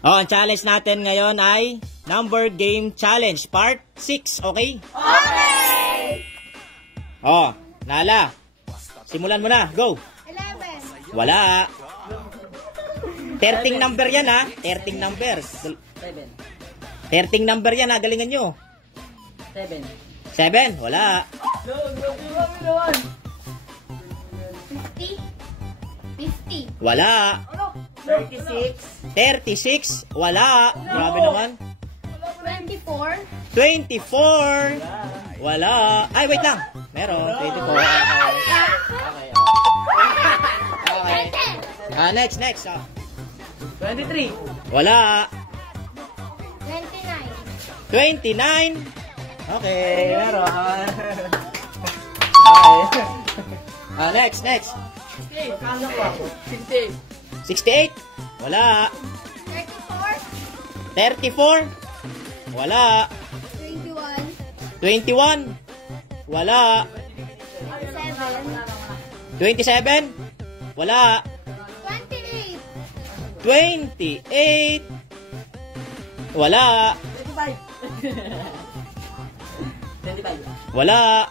Oh, ang challenge natin ngayon ay number game challenge part 6, okay? Okay! Oh, Nala. Simulan mo na, go. 11. Wala. 13 number yan ha. 13 number. 7. 13 number yan ha, galingan nyo. 7. 7, wala. 50. 50. Wala. 36. 36, wala. Grabe naman. 24. 24, wala. Ay, wait lang. Meron, 24. Okay. Next. Ah. 23. Wala. 29. 29. Okay, meron. Okay. Next. 60. Kano pa? 60. 68. Wala. 34. 34. Wala. 21. 21. Wala. 27. Wala. 28. 28. Wala. 25. Wala.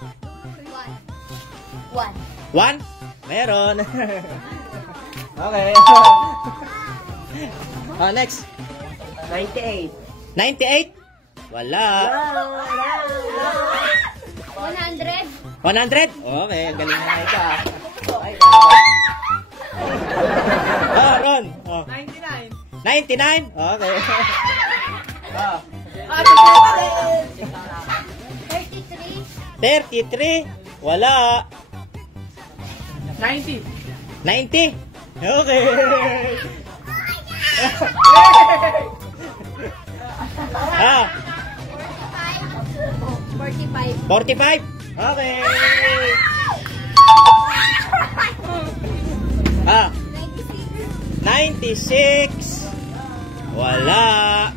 1. 1. Meron. Okay. Next. 98. 98. Wala. 100. 100. Okay, ang galing na ito. Ron. 99. 99. Okay. 33. 33. Wala. 90. 90. Okay. 45. 45. Okay. 96. Wala.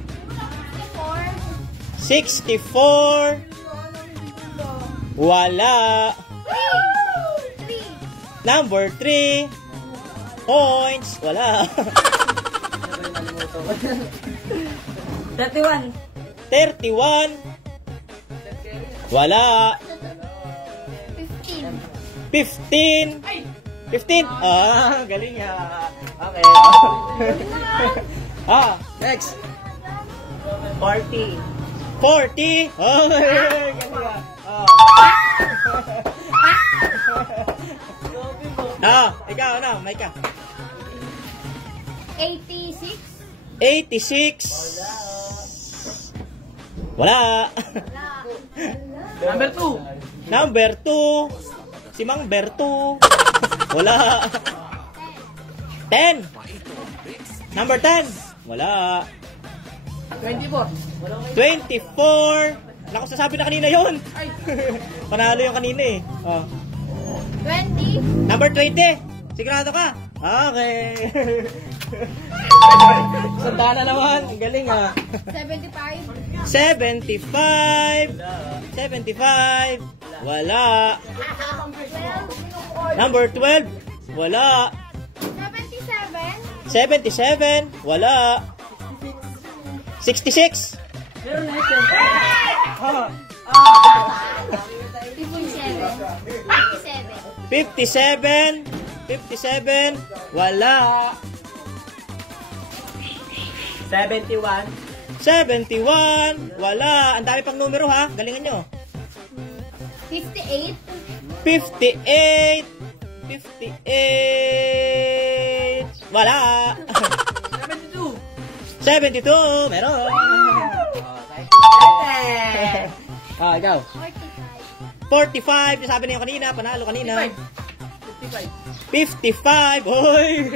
64. Wala. Number 3. Points. Wala. 31. 31. Wala. 15. 15. 15. Galing ya. Okay. Next. 40. 40. Okay. Galing ikaw na, may ka. 86. 86. Wala. Number 2. Number 2. Si Mang Berto. Wala. 10. Number 10. Wala. 24. 24. Naku, sasabi na kanina yon. Ay. Panalo yung kanina eh. 20. Number 20. Sigurado ka? Okay. Sanda na naman. Ang galing ah. 75. 75. 75. Wala. 12. Number 12. Wala. 77. 77. Wala. 66. Meron na ito. 57. 57. Wala. 71. 71. Wala. Ang dami pang numero ha. Galingan nyo. 58. 58. 58. Wala. 72. 72. Meron. Ikaw. 45. 45. Sabi na yung kanina. Panalo kanina. 55. 55. Hoy.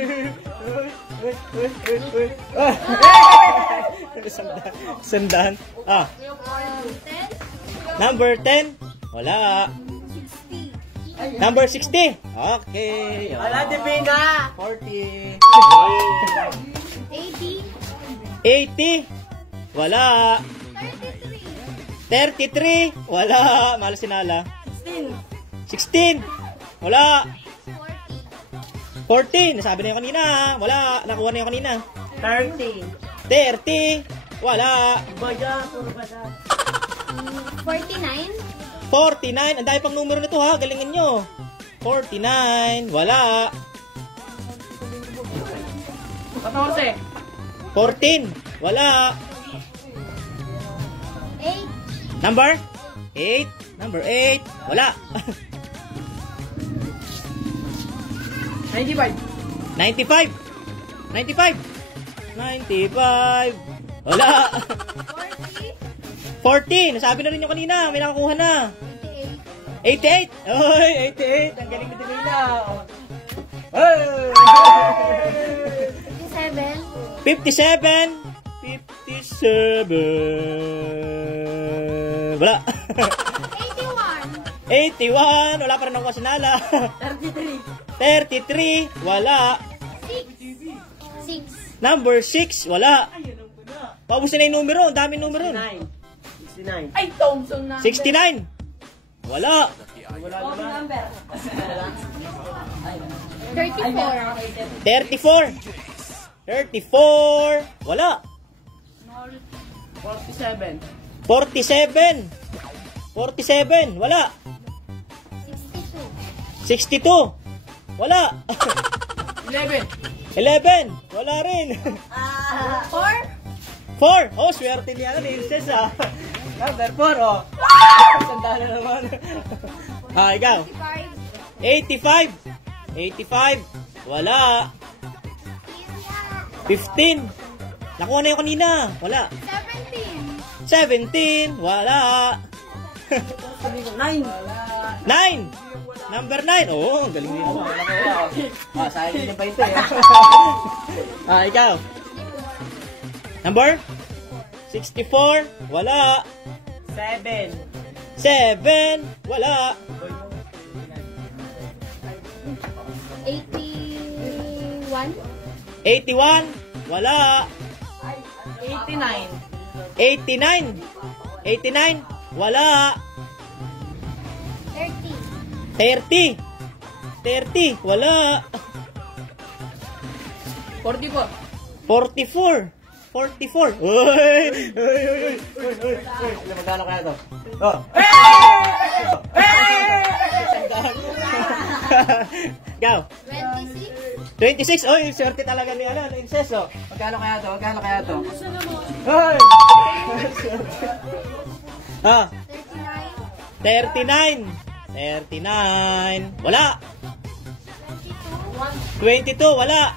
Sandan. 10. Number 10. Wala. 60. Number 60. Okay. Wala, di binga. 40. 80. 80. Wala. 33. 33. Wala. Mahal si Nala. 16. 16. Wala. 40. 14. Nasabi na yung kanina. Wala. Nakuha na yung kanina. 30. 30. Wala. Baya, puro baya. 49. 49. Ang dami pang numero nito ha. Galingan nyo. 49. Wala. 14. 14. Wala. 8. Number 8. Number 8. Wala. 95. 95. 95. 95. Wala. 40. 14. Nasabi na rin yung kanina. May nakakuha na. 88. 88. Oy, 88. Ang galing ni Nila. Hey! 57. 57. Wala. 81. 81. Wala pa rin ako sinala. 33. 33. Wala. 6. Number 6. Wala. Paubusin na yung numero. Ang daming numero. 69. 69. Ay, Thompson na. 69. Wala. Wala naman. 34. 34. 34. Wala. 47. 47. 47. Wala. 62. 62. Wala. 11. 11. Wala rin. 4. 4. Oh, swerte niya na Inces ah. Number 4 oh. Tanda na naman. Ikaw. 55. 85. 85. Wala. 15. Nakuha na yung kanina. Wala. 17. 17. Wala. 9. 9. Number 9. Oh, galing din mo. Sayang din yung 20 ikaw. Number? 64. Wala. 7. 7. Wala. 81. 81. Wala. 89. 89. 89. Wala. 30. 30. 30. Wala. 44. 44. 44. Uy! Uy! Magkano kaya to? Oh. Go. 26. 26. Oy, swerte talaga ni Inceso. Magkano kaya to? Magkano kaya to? Hoy! 39. 39. 39. Wala. 22. 22. Wala.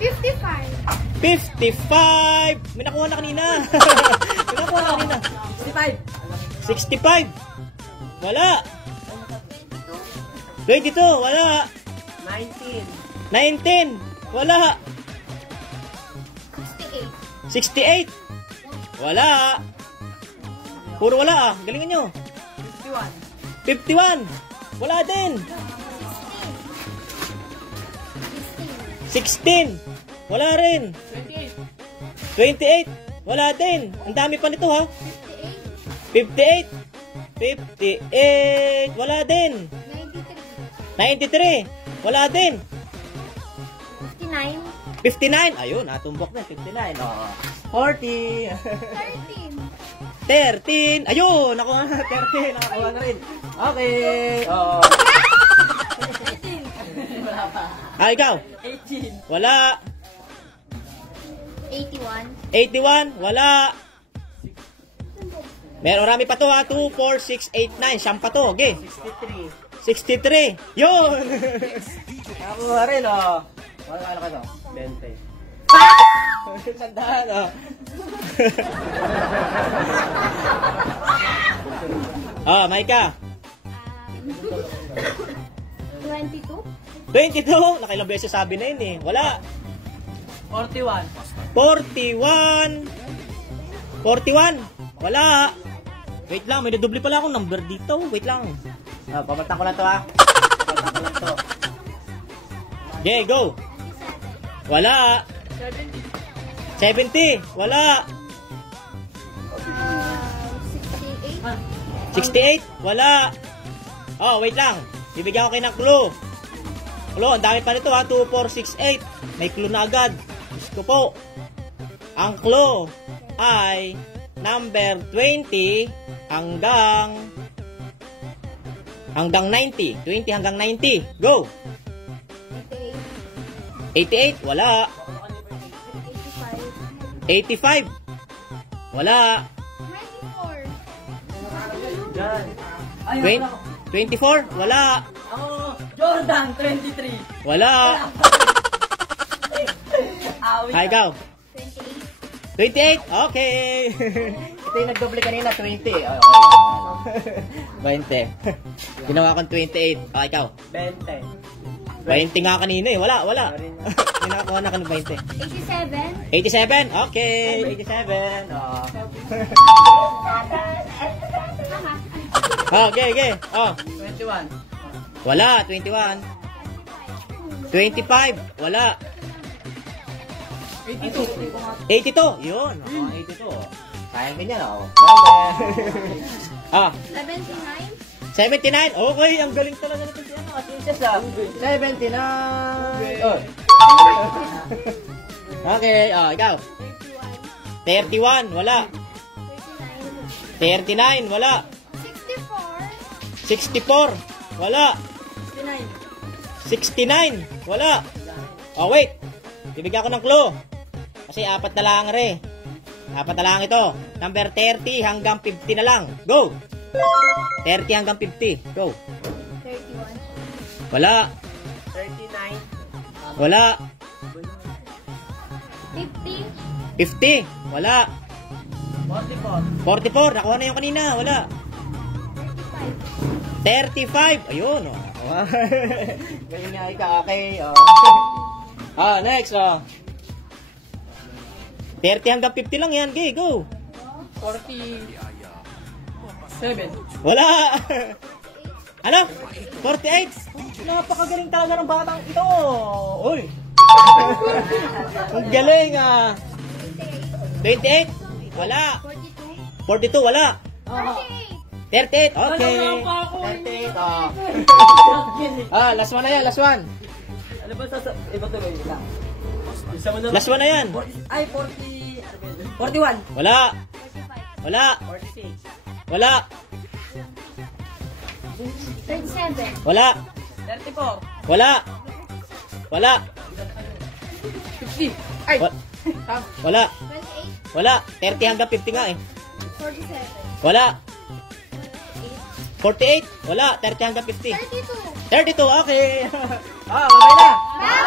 55. 55. May nakuha na kanina. May nakuha na kanina. 65. 65. Wala. 22. Wala. 19. 19. Wala. 68. 68. Wala. Puro wala ah. Galingan nyo. 51. 51. Wala din. 16. Wala rin. 28. 28. Wala din. Ang dami pa nito ha. 58. 58. Wala din. 93. 93. Wala din. 59. 59. Ayun, natumbok na. 59. Oh. 40. 13. 13. Ayun, nakuha na. 13. Nakakuha na rin. Okay. Oh. Ikaw. 18. Wala. 81. 81. Wala. Marami pa to ha. 2, 4, 6, 8, 9. Siyam pa to. Okay. 63. 63. Yun. Nakuha rin, oh. Ano ka to? 20. Sandaan, oh. Maika. 22. 22. Nakailang beses sabi na yun eh. Wala. 41. 41. 41. Wala. Wait lang, may nadoble pala akong number dito. Wait lang. Pamatan ko lang to ha. Pamatan ko lang to. Okay, go. Wala. 70. Wala. 68. 68. Wala. Oh, wait lang. Bibigyan ko kayo ng clue. Clue, ang dami pa nito ha. 2, 4, 6, 8. May clue na agad. Diyos ko po. Ang clue ay number 20 hanggang 90. 20 hanggang 90. Go! 88. Wala. 85. Wala. 24. Wala. Ako, Jordan, 23. Wala. Awit. Hi, go. 28. Okay. Ito yung nagdoble kanina, 20. Okay. 20. Ginawa kong 28. Okay, ikaw. 20. 20 nga kanina eh. Wala. May nakakuha na ka ng 20. 87. 87. Okay. 87. Okay. Oh. 21. Wala. 21. 25. Wala. 82. 82. Yun. 82. Sayang ganyan, Ah. 79. 79. Okay, ang galing talaga nito si ano, Princess ah. 79. Oh. Okay, ikaw. 31, wala. 39, wala. 64, wala. 69, wala. Oh, wait. Bibigyan ko ng clue. Kasi apat na lang re. Apat na lang ito. Number 30 hanggang 50 na lang. Go! 30 hanggang 50. Go. 31. Wala. 39. Wala. 50. 50. Wala. 44. 44. Nakuha na yung kanina. Wala. 35. Ayun. Galing nga ikaw. Okay. Next. 30 hanggang 50 lang yan. Okay, go. 47. Wala. Ano? 48. Napakagaling talaga ng batang ito. Uy. Ang galing 28. Wala. 42. 42. Wala. 38. 38. Okay. 38. Last one na yan. Last one. Ano ba iba to ba lang? Isa mo na. Last one na yan. Ay, 40. 41. Wala. 45. Wala. 46. Wala. 37. Wala. 34. Wala. Wala. 50. Ay. Wala. 28. Wala. 30 hanggang 50 nga eh. 47. Wala. 48. Wala. 30 hanggang 50. 32. 32. Okay. Babay na. Bye!